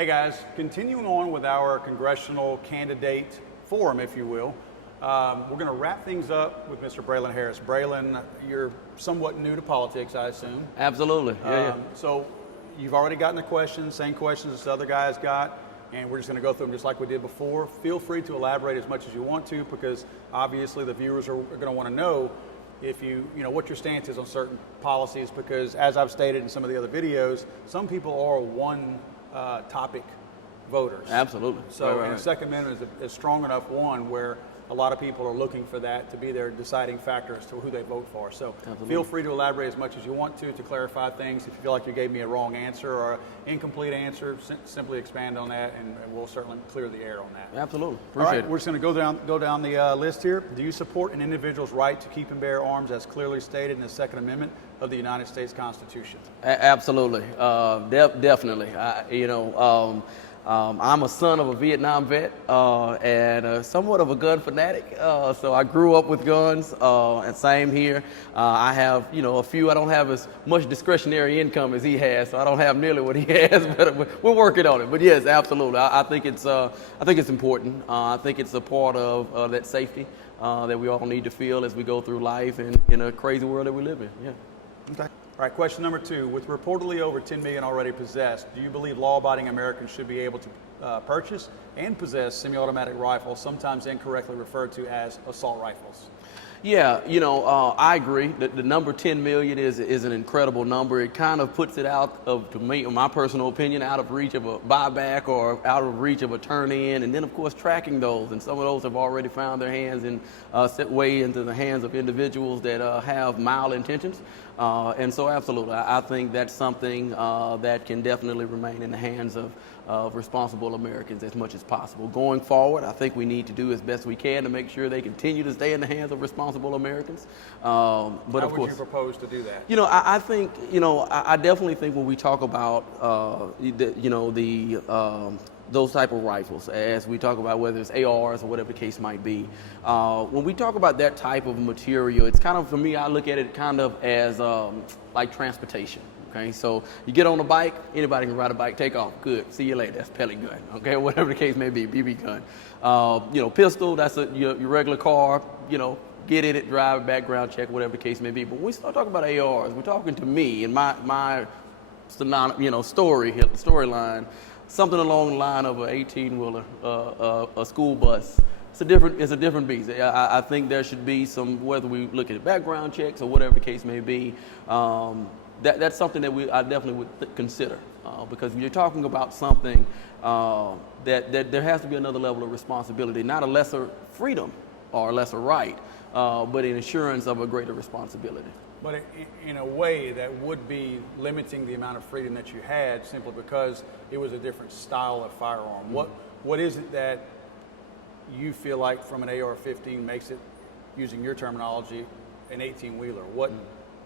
Hey guys, continuing on with our congressional candidate forum, if you will, we're going to wrap things up with Mr. Braylon Harris. Braylon, you're somewhat new to politics, I assume. Absolutely. Yeah. So you've already gotten the questions, same questions as the other guys got, and we're just going to go through them just like we did before. Feel free to elaborate as much as you want to, because obviously the viewers are going to want to know if you know what your stance is on certain policies, because as I've stated in some of the other videos, some people are one topic voters. Absolutely. So right. and the Second Amendment is a strong enough one where a lot of people are looking for that to be their deciding factor as to who they vote for. So feel free to elaborate as much as you want to clarify things. If you feel like you gave me a wrong answer or an incomplete answer, simply expand on that, and we'll certainly clear the air on that. Absolutely. All right, Appreciate it. we're just going to go down the list here. Do you support an individual's right to keep and bear arms as clearly stated in the Second Amendment of the United States Constitution? Absolutely. Definitely. I'm a son of a Vietnam vet and somewhat of a gun fanatic. So I grew up with guns, and same here. I have, a few. I don't have as much discretionary income as he has, so I don't have nearly what he has. But we're working on it. But yes, absolutely. I think it's important. I think it's a part of that safety that we all need to feel as we go through life and in a crazy world that we live in. Yeah. Okay. All right, question number 2. With reportedly over 10 million already possessed, do you believe law-abiding Americans should be able to purchase and possess semi-automatic rifles, sometimes incorrectly referred to as assault rifles? Yeah, I agree that the number 10 million is an incredible number. It kind of puts it out of, to me, in my personal opinion, out of reach of a buyback or out of reach of a turn-in, and then of course tracking those. And some of those have already found their hands in set way into the hands of individuals that have mild intentions. And so absolutely, I think that's something that can definitely remain in the hands of responsible Americans as much as possible. Going forward, I think we need to do as best we can to make sure they continue to stay in the hands of responsible Americans. But How of course, would you propose to do that? I think, I definitely think when we talk about, those type of rifles, as we talk about whether it's ARs or whatever the case might be, when we talk about that type of material, it's kind of, for me, I look at it kind of as like transportation. Okay, so you get on a bike, anybody can ride a bike, take off, good, see you later, that's pellet gun, okay, whatever the case may be, BB gun. Pistol, that's your regular car, get in it, drive, background check, whatever the case may be. But when we start talking about ARs, we're talking to me and my storyline, something along the line of an 18-wheeler, a school bus. It's a different beast. I think there should be some, whether we look at background checks or whatever the case may be, that's something that I definitely would consider, because when you're talking about something that there has to be another level of responsibility, not a lesser freedom or a lesser right, but an assurance of a greater responsibility. But in a way that would be limiting the amount of freedom that you had simply because it was a different style of firearm. Mm-hmm. What is it that you feel like from an AR-15 makes it, using your terminology, an 18-wheeler? What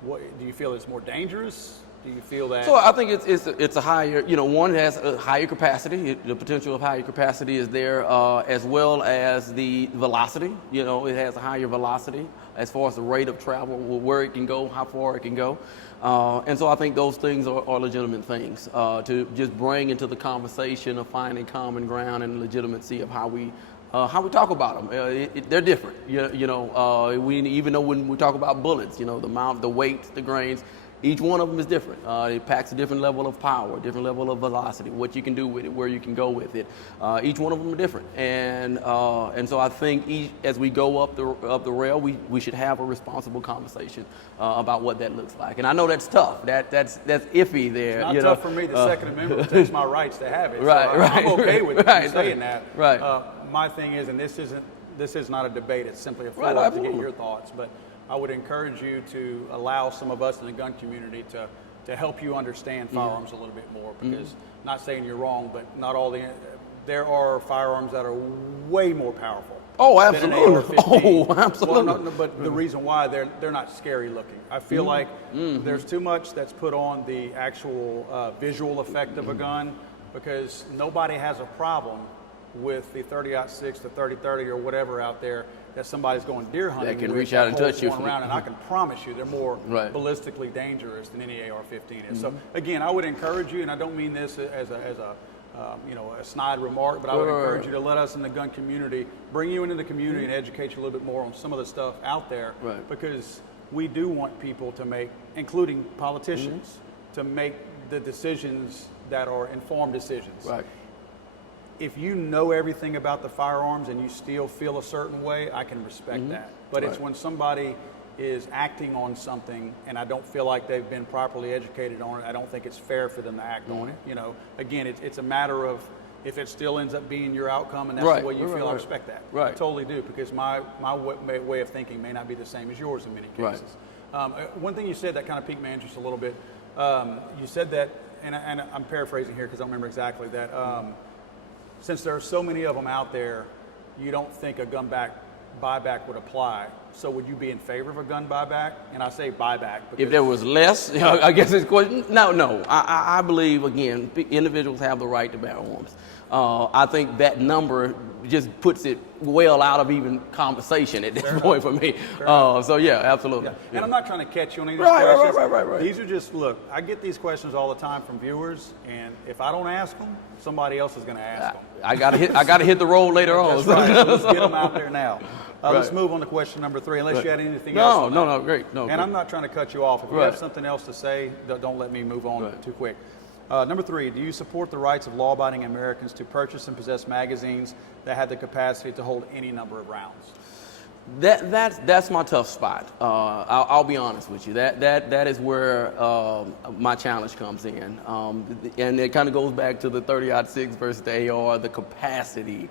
do you feel it's more dangerous? Do you feel that? So I think it's a higher, one has a higher capacity. The potential of higher capacity is there, as well as the velocity. It has a higher velocity as far as the rate of travel, where it can go, how far it can go. And so I think those things are legitimate things to just bring into the conversation of finding common ground and legitimacy of how we talk about them. They're different. We even know when we talk about bullets, the amount, the weight, the grains, each one of them is different. It packs a different level of power, different level of velocity, what you can do with it, where you can go with it. Each one of them are different. And so I think as we go up the rail, we should have a responsible conversation about what that looks like. And I know that's tough. That's iffy there. It's not tough for me. The Second Amendment protects my rights to have it. Right, so right. I'm okay with you saying that. Right. My thing is, and this is not a debate, it's simply a forum to get your thoughts, but I would encourage you to allow some of us in the gun community to help you understand firearms a little bit more, because not saying you're wrong, but there are firearms that are way more powerful. Oh, absolutely. Oh, absolutely. Well, no, but the reason why they're not scary looking. I feel like there's too much that's put on the actual visual effect of a gun, because nobody has a problem with the 30-06, the 30-30 or whatever out there that somebody's going deer hunting. That can reach out and touch you. Around, and I can promise you they're more ballistically dangerous than any AR-15 is. So again, I would encourage you, and I don't mean this as a snide remark, but I would encourage you to let us in the gun community, bring you into the community and educate you a little bit more on some of the stuff out there, because we do want people to make, including politicians, to make the decisions that are informed decisions. Right. If you know everything about the firearms and you still feel a certain way, I can respect that. But it's when somebody is acting on something and I don't feel like they've been properly educated on it, I don't think it's fair for them to act on it. Again, it's a matter of if it still ends up being your outcome and that's the way you feel, I respect that. I totally do, because my way of thinking may not be the same as yours in many cases. One thing you said that kind of piqued my interest a little bit, you said that, and I'm paraphrasing here because I don't remember exactly, that since there are so many of them out there, you don't think a gun buyback would apply. So would you be in favor of a gun buyback? And I say buyback because if there was less, I guess it's question. No. I believe, again, individuals have the right to bear arms. I think that number just puts it well out of even conversation at this point for me. So yeah, absolutely. And I'm not trying to catch you on any of these questions. Right. These are just, look, I get these questions all the time from viewers, and if I don't ask them, somebody else is going to ask them. I gotta hit the road later on. That's right. So let's get them out there now. Let's move on to question number 3, unless you had anything else. No, great. And I'm not trying to cut you off. If you have something else to say, don't let me move on too quick. Number 3, do you support the rights of law-abiding Americans to purchase and possess magazines that have the capacity to hold any number of rounds? That's my tough spot. I'll be honest with you. That is where my challenge comes in, and it kind of goes back to the 30-06 versus the AR. The capacity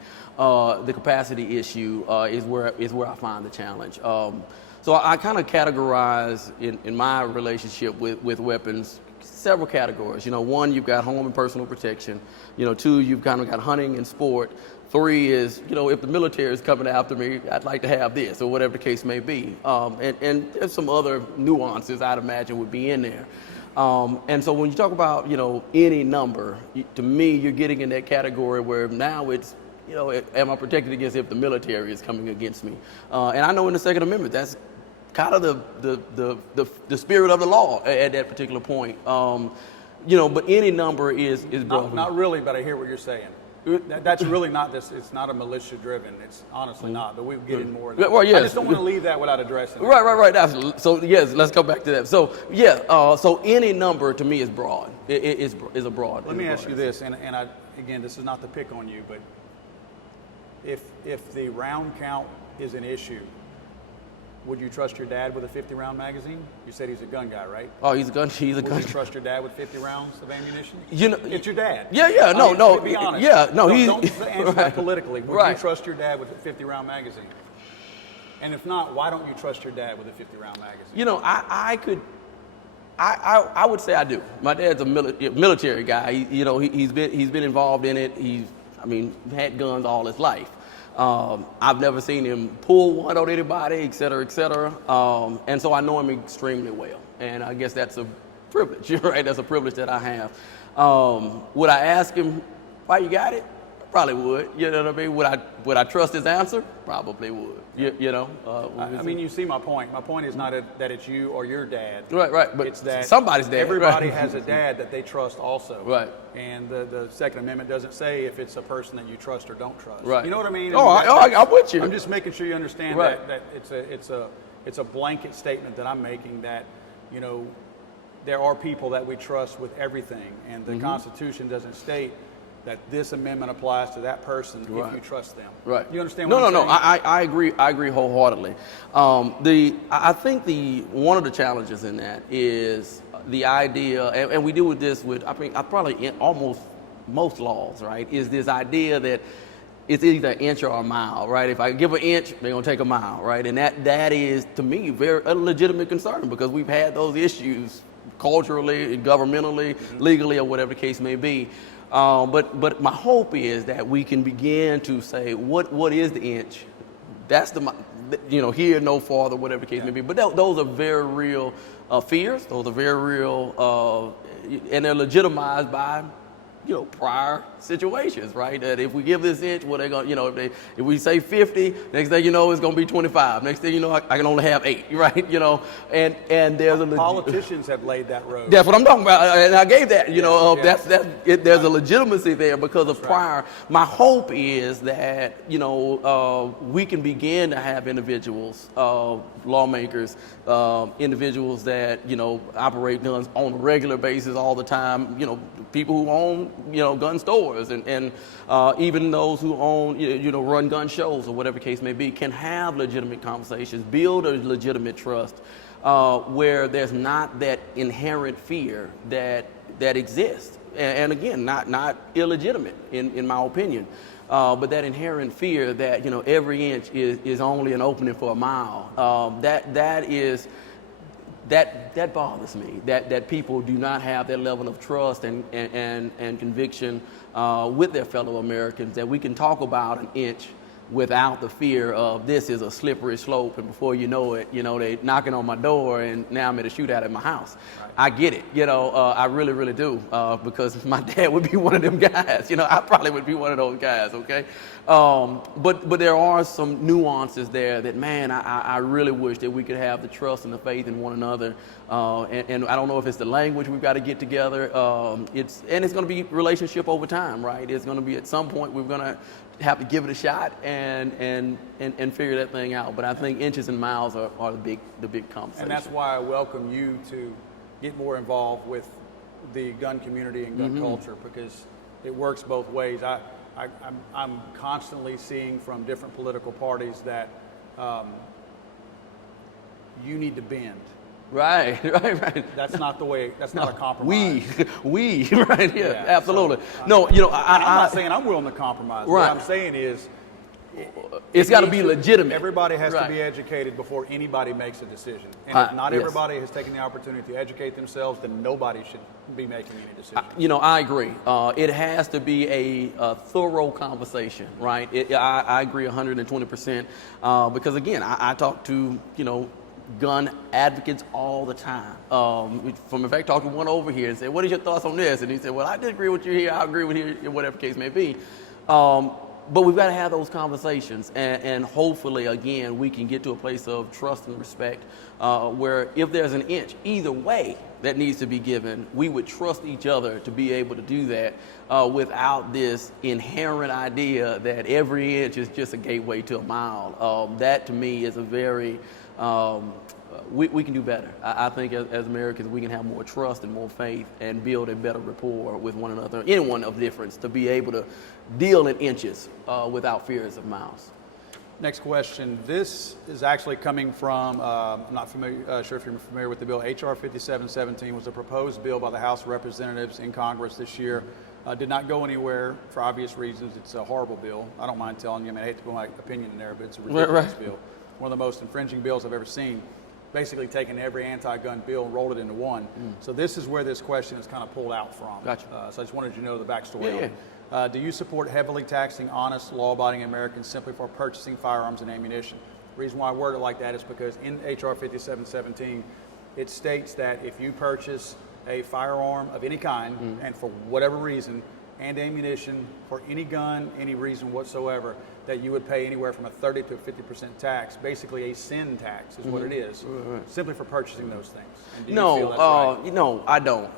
issue is where I find the challenge. So I kind of categorize in my relationship with weapons several categories. 1, you've got home and personal protection. 2, you've kind of got hunting and sport. 3 is, if the military is coming after me, I'd like to have this, or whatever the case may be. And there's some other nuances I'd imagine would be in there. And so when you talk about, any number, to me, you're getting in that category where now it's, am I protected against if the military is coming against me? And I know in the Second Amendment, that's kind of the spirit of the law at that particular point. But any number is broad. Not really, but I hear what you're saying. That's really not this. It's not a militia-driven. It's honestly not. But we'll get in more of that. Well, yes. I just don't want to leave that without addressing it. Right. Absolutely. So yes, let's go back to that. So so any number to me is broad. Is a broad. Let me ask you this, and again, this is not to pick on you, but if the round count is an issue, would you trust your dad with a 50-round magazine? You said he's a gun guy, right? Oh, he's a gun. Would you trust your dad with 50 rounds of ammunition? It's your dad. Yeah. No. Be honest. Yeah. No. Don't answer that politically. Would you trust your dad with a 50-round magazine? And if not, why don't you trust your dad with a 50-round magazine? I would say I do. My dad's a military guy. He's been involved in it. He's had guns all his life. I've never seen him pull one on anybody, et cetera, and so I know him extremely well, and I guess that's a privilege, right? That's a privilege that I have. Would I ask him why you got it? Probably would. You know what I mean? Would I trust his answer? Probably would. You see my point. My point is not that it's you or your dad. Right. But it's that somebody's dad. Everybody has a dad that they trust also. Right. And the Second Amendment doesn't say if it's a person that you trust or don't trust. Right. You know what I mean? I'm with you. I'm just making sure you understand that it's a blanket statement that I'm making, that there are people that we trust with everything, and the Constitution doesn't state that this amendment applies to that person if you trust them. Right. You understand what I'm saying? No. I agree. I agree wholeheartedly. I think one of the challenges in that is the idea, and we deal with this with probably in almost most laws, right? Is this idea that it's either an inch or a mile, right? If I give an inch, they're gonna take a mile, right? And that is, to me, a legitimate concern, because we've had those issues culturally, governmentally, legally, or whatever the case may be. But my hope is that we can begin to say, what is the inch? That's here, no farther, whatever the case may be. But those are very real fears. Those are very real, and they're legitimized by prior situations, right? That if we give this inch, what they going, if we say 50, next thing you know, it's going to be 25. Next thing you know, I can only have 8, right? And there's a politicians have laid that road. That's what I'm talking about, and I gave that. Yes. There's a legitimacy there because of prior. My hope is that we can begin to have individuals, lawmakers, individuals that operate guns on a regular basis all the time. People who own gun stores and even those who own run gun shows or whatever case may be can have legitimate conversations, build a legitimate trust where there's not that inherent fear that exists, and again, not illegitimate in my opinion. But that inherent fear that every inch is only an opening for a mile, that bothers me. That people do not have that level of trust and conviction with their fellow Americans. That we can talk about an inch without the fear of this is a slippery slope, and before you know it, they knocking on my door, and now I'm at a shootout at my house. Right. I get it, I really, really do, because my dad would be one of them guys. I probably would be one of those guys. Okay, but there are some nuances there that, man, I really wish that we could have the trust and the faith in one another. And I don't know if it's the language we've got to get together. It's going to be relationship over time, right? It's going to be at some point we're going to have to give it a shot and figure that thing out. But I think inches and miles are the big conversation. And that's why I welcome you to get more involved with the gun community and gun culture, because it works both ways. I'm constantly seeing from different political parties that you need to bend. Right. That's not the way. That's not a compromise. We, right? Yeah, absolutely. So, I'm not saying I'm willing to compromise. Right. What I'm saying is, it's got to be legitimate. Everybody has to be educated before anybody makes a decision. And if not everybody has taken the opportunity to educate themselves, then nobody should be making any decision. I agree. It has to be a thorough conversation, right? I agree 120%. Because again, I talk to gun advocates all the time. In fact, talking to one over here and said, "What is your thoughts on this?" And he said, "Well, I disagree with you here. I agree with you, whatever case may be." But we've got to have those conversations, and hopefully, again, we can get to a place of trust and respect, where if there's an inch, either way that needs to be given, we would trust each other to be able to do that without this inherent idea that every inch is just a gateway to a mile. That, to me, is a very we can do better. I think as Americans, we can have more trust and more faith and build a better rapport with one another, anyone of difference, to be able to deal in inches without fears of miles. Next question. This is actually coming from, I'm not sure if you're familiar with the bill. H.R. 5717 was a proposed bill by the House of Representatives in Congress this year. Did not go anywhere for obvious reasons. It's a horrible bill. I don't mind telling you. I hate to put my opinion in there, but it's a ridiculous bill. One of the most infringing bills I've ever seen. Basically taken every anti-gun bill and rolled it into one. So this is where this question is kind of pulled out from. Gotcha. So I just wanted you to know the backstory on it. Do you support heavily taxing honest, law-abiding Americans simply for purchasing firearms and ammunition? The reason why I word it like that is because in H.R. 5717, it states that if you purchase a firearm of any kind, and for whatever reason, and ammunition for any gun, any reason whatsoever, that you would pay anywhere from a 30 to 50% tax, basically a sin tax is what it is, simply for purchasing those things. And do you feel that's right? No, I don't.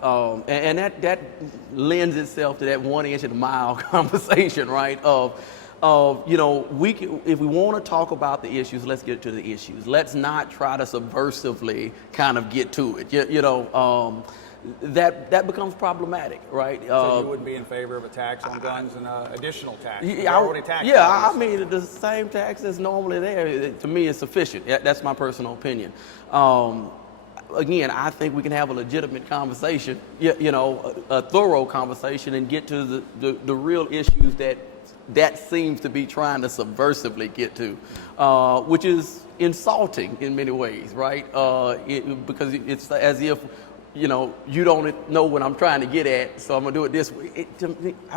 And that lends itself to that 1 inch and a mile conversation, right? If we want to talk about the issues, let's get to the issues. Let's not try to subversively kind of get to it. That becomes problematic, right? So you wouldn't be in favor of a tax on guns and additional tax? I mean, the same tax that's normally there, to me, is sufficient. That's my personal opinion. Again, I think we can have a legitimate conversation, a thorough conversation, and get to the real issues that seems to be trying to subversively get to, which is insulting in many ways, right? Because it's as if you don't know what I'm trying to get at, so I'm gonna do it this way.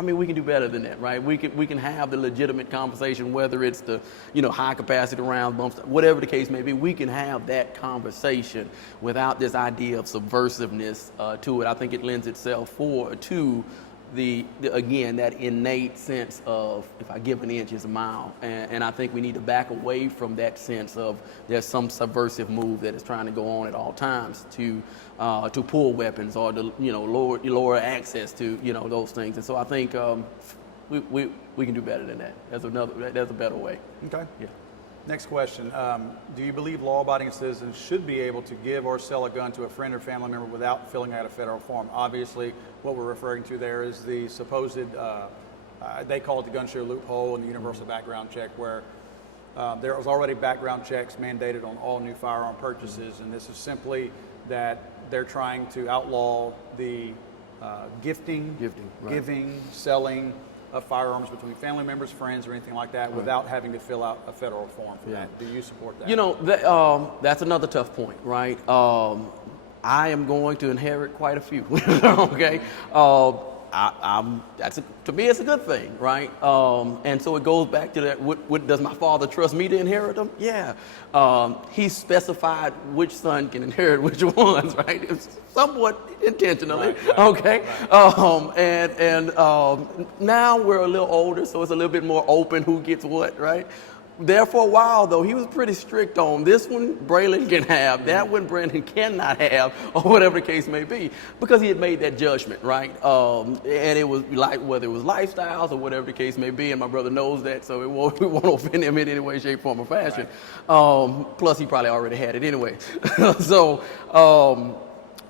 We can do better than that, right? We can have the legitimate conversation, whether it's the high capacity rounds, bumps, whatever the case may be. We can have that conversation without this idea of subversiveness to it. I think it lends itself to again, that innate sense of if I give an inch, it's a mile, and I think we need to back away from that sense of there's some subversive move that is trying to go on at all times to pull weapons or to lower access to those things. And so I think we can do better than that. There's a better way. Okay. Yeah. Next question. Do you believe law-abiding citizens should be able to give or sell a gun to a friend or family member without filling out a federal form? Obviously, what we're referring to there is the supposed, they call it the gun show loophole in the universal background check, where there was already background checks mandated on all new firearm purchases, and this is simply that they're trying to outlaw the gifting, right. giving, selling of firearms between family members, friends, or anything like that, without having to fill out a federal form for that. Do you support that? That's another tough point, right? I am going to inherit quite a few. Okay, to me, it's a good thing, right? And so it goes back to that. What does my father trust me to inherit them? Yeah, he specified which son can inherit which ones, right? It's somewhat intentionally, right, okay. Right. And now we're a little older, so it's a little bit more open who gets what, right? There for a while, though, he was pretty strict on this one Braylon can have, that one Brandon cannot have, or whatever the case may be, because he had made that judgment, right? And it was like whether it was lifestyles or whatever the case may be, and my brother knows that, so we won't offend him in any way, shape, form, or fashion. Right. Plus, he probably already had it anyway. So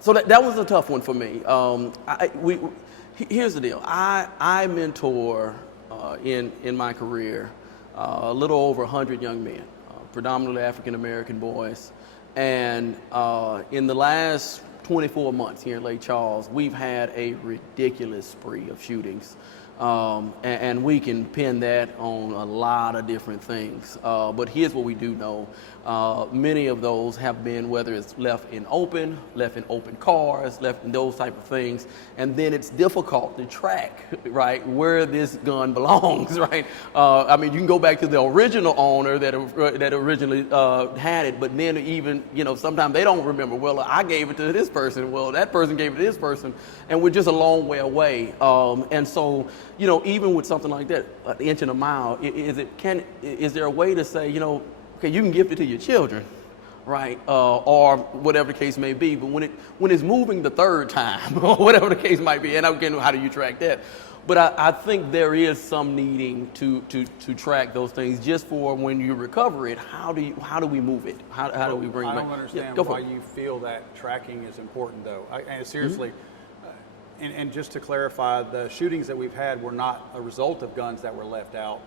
that was a tough one for me. Here's the deal. I mentor in my career a little over 100 young men, predominantly African-American boys. And in the last 24 months here in Lake Charles, we've had a ridiculous spree of shootings. And we can pin that on a lot of different things. But here's what we do know. Many of those have been, whether it's left in open cars, left in those type of things. And then it's difficult to track, right, where this gun belongs, right? I mean, you can go back to the original owner that originally had it, but then even, sometimes they don't remember, well, I gave it to this person, well, that person gave it to this person, and we're just a long way away. And so, even with something like that, an inch and a mile, is there a way to say, okay, you can gift it to your children, right, or whatever the case may be, but when it's moving the third time, or whatever the case might be, and again, how do you track that? But I think there is some needing to track those things just for when you recover it. How do we move it? How do we bring it back? I don't understand why you feel that tracking is important, though. And seriously. Mm-hmm. And just to clarify, the shootings that we've had were not a result of guns that were left out.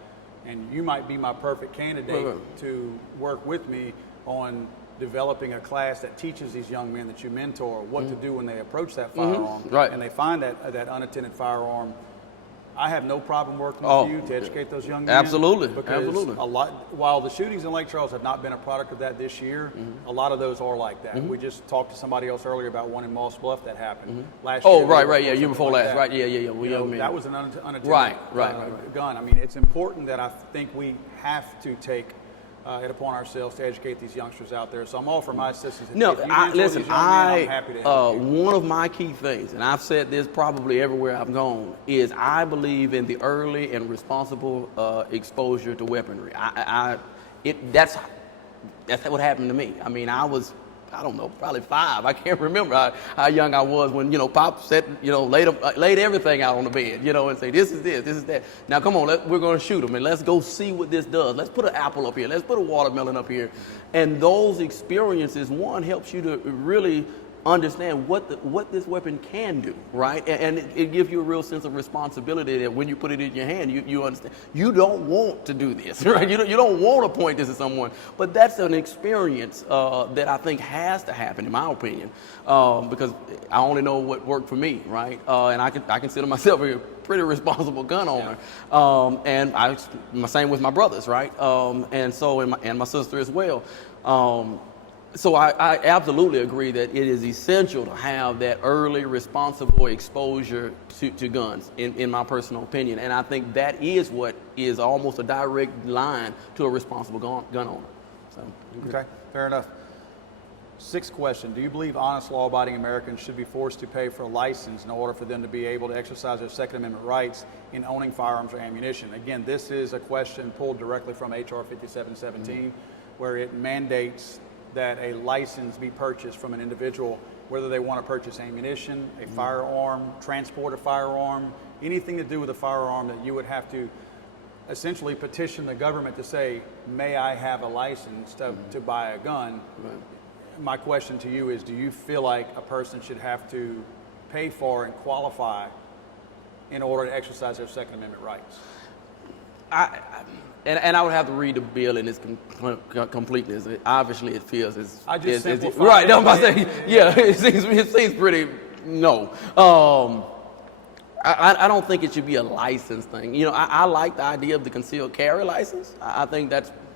And you might be my perfect candidate to work with me on developing a class that teaches these young men that you mentor what to do when they approach that firearm and they find that unattended firearm. I have no problem working with you to educate those young men. Absolutely. Because while the shootings in Lake Charles have not been a product of that this year, a lot of those are like that. We just talked to somebody else earlier about one in Moss Bluff that happened last year. Oh, right, yeah, year before last, that. Right, yeah. That was an unattended right. gun. I mean, it's important that I think we have to take it upon ourselves to educate these youngsters out there. So I'm all for my assistance. No, listen, I'm happy to help you. One of my key things, and I've said this probably everywhere I've gone, is I believe in the early and responsible exposure to weaponry. That's what happened to me. I mean, I don't know, probably 5. I can't remember how young I was when, Pop said, laid everything out on the bed, and say, this is that. Now, come on, we're going to shoot them, and let's go see what this does. Let's put an apple up here. Let's put a watermelon up here. And those experiences, one, helps you to really understand what this weapon can do, right? And it gives you a real sense of responsibility that when you put it in your hand, you understand. You don't want to do this, right? You don't want to point this at someone, but that's an experience that I think has to happen, in my opinion, because I only know what worked for me, right? And I consider myself a pretty responsible gun owner, and I'm same with my brothers, right? And so and my sister as well. So I absolutely agree that it is essential to have that early responsible exposure to guns, in my personal opinion. And I think that is what is almost a direct line to a responsible gun owner. So, okay, fair enough. Sixth question, do you believe honest law-abiding Americans should be forced to pay for a license in order for them to be able to exercise their Second Amendment rights in owning firearms or ammunition? Again, this is a question pulled directly from HR 5717, where it mandates that a license be purchased from an individual, whether they want to purchase ammunition, a firearm, transport a firearm, anything to do with a firearm, that you would have to essentially petition the government to say, may I have a license to buy a gun? Right. My question to you is, do you feel like a person should have to pay for and qualify in order to exercise their Second Amendment rights? And I would have to read the bill in its completeness. Obviously, it feels it's I just simplified right. it. No, I'm about to say, yeah, it seems pretty. No, I don't think it should be a license thing. You know, I like the idea of the concealed carry license. I think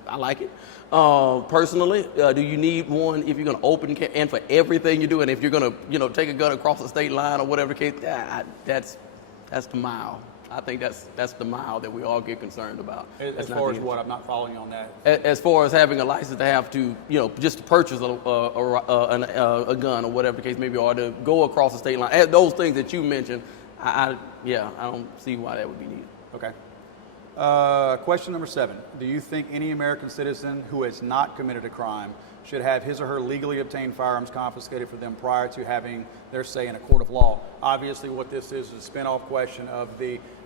I like it. Personally, do you need one if you're going to open and for everything you do, and if you're going to, take a gun across the state line or whatever the case? That's the mile. I think that's the mile that we all get concerned about. As far as what? I'm not following you on that. As far as having a license to have to, just to purchase a gun or whatever the case may be, or to go across the state line, those things that you mentioned, I don't see why that would be needed. Okay. Question number 7. Do you think any American citizen who has not committed a crime should have his or her legally obtained firearms confiscated for them prior to having their say in a court of law? Obviously, what this is a spin-off question of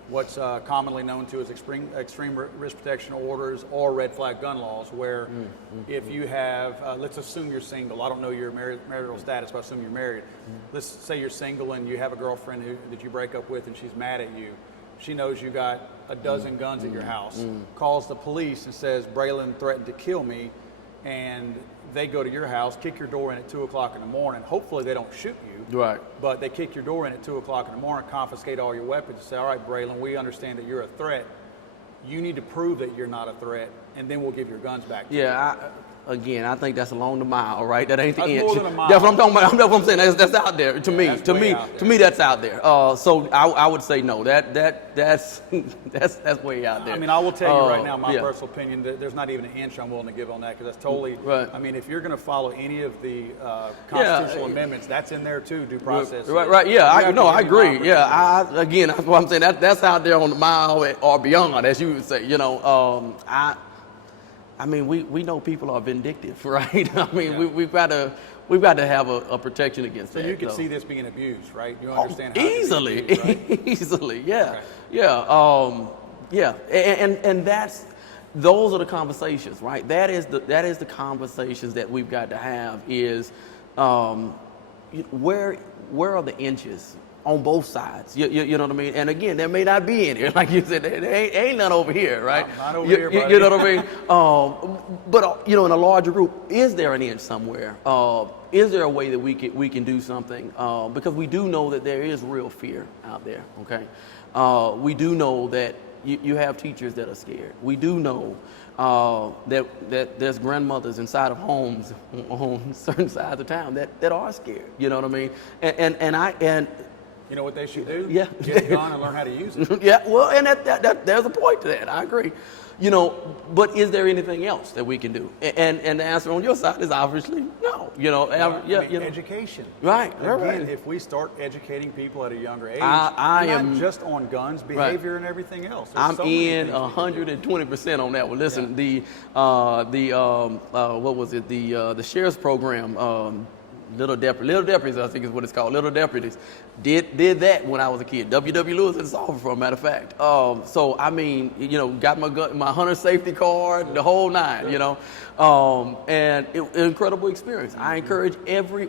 what's commonly known to as extreme risk protection orders or red flag gun laws, where if you have, let's assume you're single. I don't know your marital status, but I assume you're married. Let's say you're single and you have a girlfriend that you break up with and she's mad at you. She knows you got a dozen guns at your house, calls the police and says, Braylon threatened to kill me, and they go to your house, kick your door in at 2 o'clock in the morning. Hopefully they don't shoot you, right? But they kick your door in at 2 o'clock in the morning, confiscate all your weapons, and say, all right, Braylon, we understand that you're a threat. You need to prove that you're not a threat, and then we'll give your guns back to you. Again, I think that's along the mile, right? That ain't the inch. More than a mile. That's what I'm talking about. That's what I'm saying. That's out there to me. That's To me, that's out there. So I would say no. That's way out there. I mean, I will tell you right now, my personal opinion, that there's not even an inch I'm willing to give on that, because that's totally. Right. I mean, if you're going to follow any of the constitutional amendments, that's in there too. Due process. Right. Yeah. I agree. Yeah. Again, that's what I'm saying. That's out there on the mile or beyond, as you would say. I mean, we know people are vindictive, right? I mean, we've got to have a protection against that. So you can see this being abused, right? You understand how easily, it can be abused, right? easily, yeah, Okay. and those are the conversations, right? That is the conversations that we've got to have. Is where are the inches on both sides? You know what I mean? And again, there may not be any. Like you said, there ain't none over here, right? Not over here, buddy. You know what I mean? But in a larger group, is there an inch somewhere? Is there a way that we can do something? Because we do know that there is real fear out there. Okay, we do know that you have teachers that are scared. We do know that there's grandmothers inside of homes on certain sides of town that are scared. You know what I mean? And you know what they should do? Yeah. Get a gun and learn how to use it. Yeah, well, and there's a point to that. I agree. But is there anything else that we can do? And the answer on your side is obviously no. Education. Right. Again, if we start educating people at a younger age, not just on guns, behavior, and everything else. I'm in 120% on that one. Listen, what was it? The sheriff's program. Little deputies, I think is what it's called. Little deputies did that when I was a kid. W.W. Lewis and Sulphur, for a matter of fact. So I mean, got my hunter safety card, the whole nine. And incredible experience. I encourage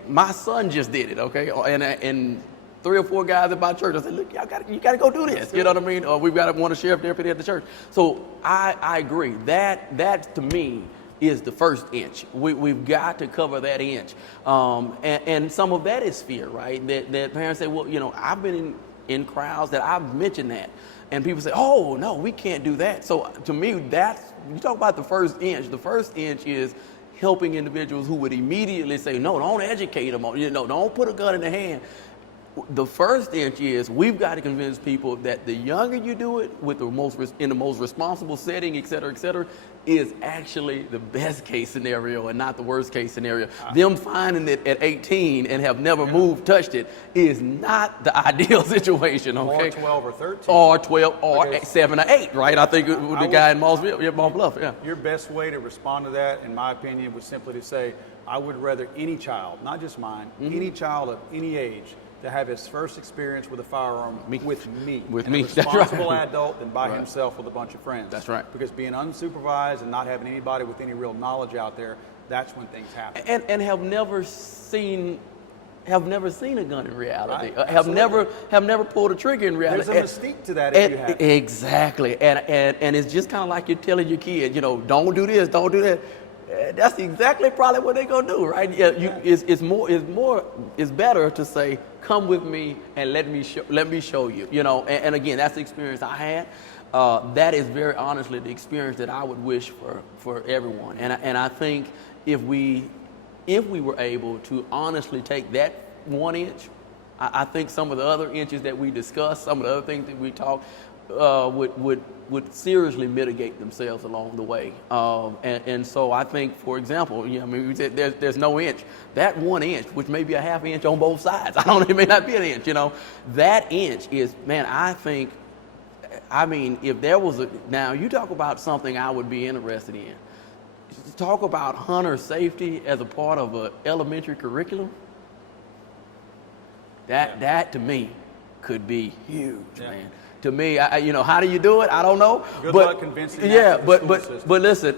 my son just did it. Okay, and 3 or 4 guys at my church. I said, look, you got to go do this. You know what I mean? We've got one sheriff deputy at the church. So I agree. That to me is the first inch. We've got to cover that inch. And some of that is fear, right? That parents say, well, I've been in crowds that I've mentioned that. And people say, oh, no, we can't do that. So to me, you talk about the first inch. The first inch is helping individuals who would immediately say, no, don't educate them. Don't put a gun in their hand. The first inch is we've got to convince people that the younger you do it with in the most responsible setting, et cetera, is actually the best case scenario and not the worst case scenario. Them finding it at 18 and have never touched it is not the ideal situation, okay? Or 12 or 13. Or 12 or Because 7 or 8, right? I think the guy in Mont Bluff, yeah. Your best way to respond to that, in my opinion, was simply to say, I would rather any child, not just mine, any child of any age, to have his first experience with a firearm with me. With and me, a that's right. responsible adult than by himself with a bunch of friends. That's right. Because being unsupervised and not having anybody with any real knowledge out there, that's when things happen. And have never seen a gun in reality. Right. Have never pulled a trigger in reality. There's a mystique to that if you have. Exactly. And it's just kind of like you're telling your kid, don't do this, don't do that. That's exactly probably what they're gonna do, right? Yeah, it's better to say, come with me and let me show you, And again, that's the experience I had. That is very honestly the experience that I would wish for everyone. And I think if we were able to honestly take that 1 inch, I think some of the other inches that we discussed, some of the other things that we talked, would seriously mitigate themselves along the way. And so I think, for example, we said there's no inch. That 1 inch, which may be a half inch on both sides, it may not be an inch, that inch is, man, if there was now you talk about something I would be interested in. Talk about hunter safety as a part of an elementary curriculum. That to me could be huge, man. To me, how do you do it? I don't know. Good luck convincing. Yeah, but listen,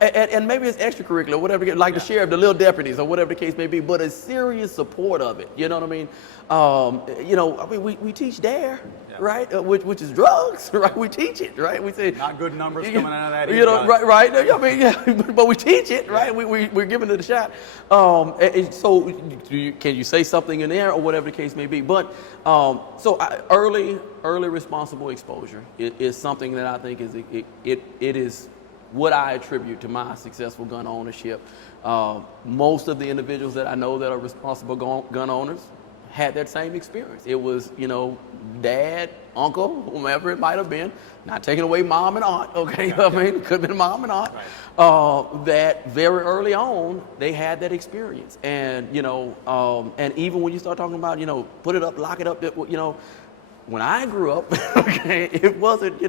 and maybe it's extracurricular, whatever, like the sheriff, the little deputies, or whatever the case may be. But a serious support of it. You know what I mean? We teach DARE, right? Which is drugs, right? We teach it, right? We say not good numbers coming out of that. Right. I mean, but we teach it, right? We're giving it a shot. So can you say something in there or whatever the case may be? But early responsible exposure is something that I think it is what I attribute to my successful gun ownership. Most of the individuals that I know that are responsible gun owners had that same experience. It was, dad, uncle, whomever it might have been, not taking away mom and aunt, okay? I mean, it could have been mom and aunt, that very early on, they had that experience. And, and even when you start talking about, put it up, lock it up, when I grew up, okay, it wasn't,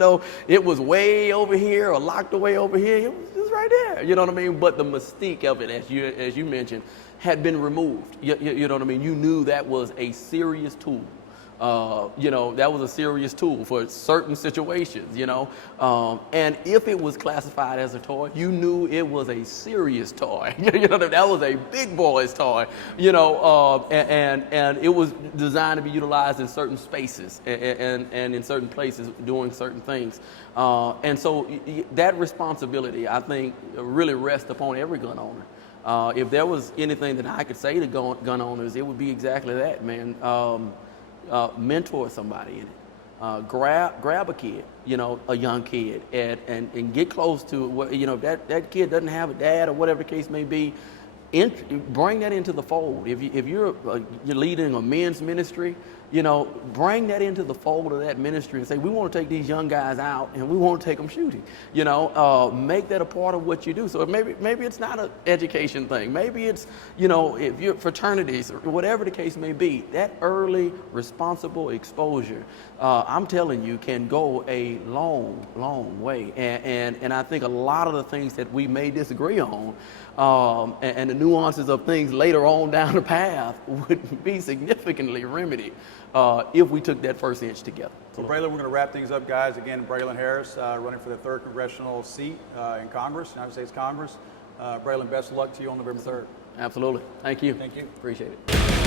it was way over here or locked away over here. It was right there, you know what I mean? But the mystique of it, as you mentioned, had been removed. You know what I mean? You knew that was a serious tool. That was a serious tool for certain situations, and if it was classified as a toy, you knew it was a serious toy. That was a big boy's toy, and it was designed to be utilized in certain spaces and in certain places doing certain things. And so that responsibility, I think, really rests upon every gun owner. If there was anything that I could say to gun owners, it would be exactly that, man. Mentor somebody in it. Grab a kid, a young kid, and get close to what, if that kid doesn't have a dad or whatever the case may be, bring that into the fold. If you're leading a men's ministry, bring that into the fold of that ministry and say, we want to take these young guys out and we want to take them shooting. Make that a part of what you do. So maybe it's not an education thing. Maybe it's, if you're fraternities or whatever the case may be, that early responsible exposure, I'm telling you, can go a long, long way. And I think a lot of the things that we may disagree on, and the nuances of things later on down the path would be significantly remedied if we took that first inch together. So Braylon, we're going to wrap things up, guys. Again, Braylon Harris, running for the 3rd Congressional seat in Congress, United States Congress. Braylon, best of luck to you on November 3rd. Absolutely. Thank you. Thank you. Appreciate it.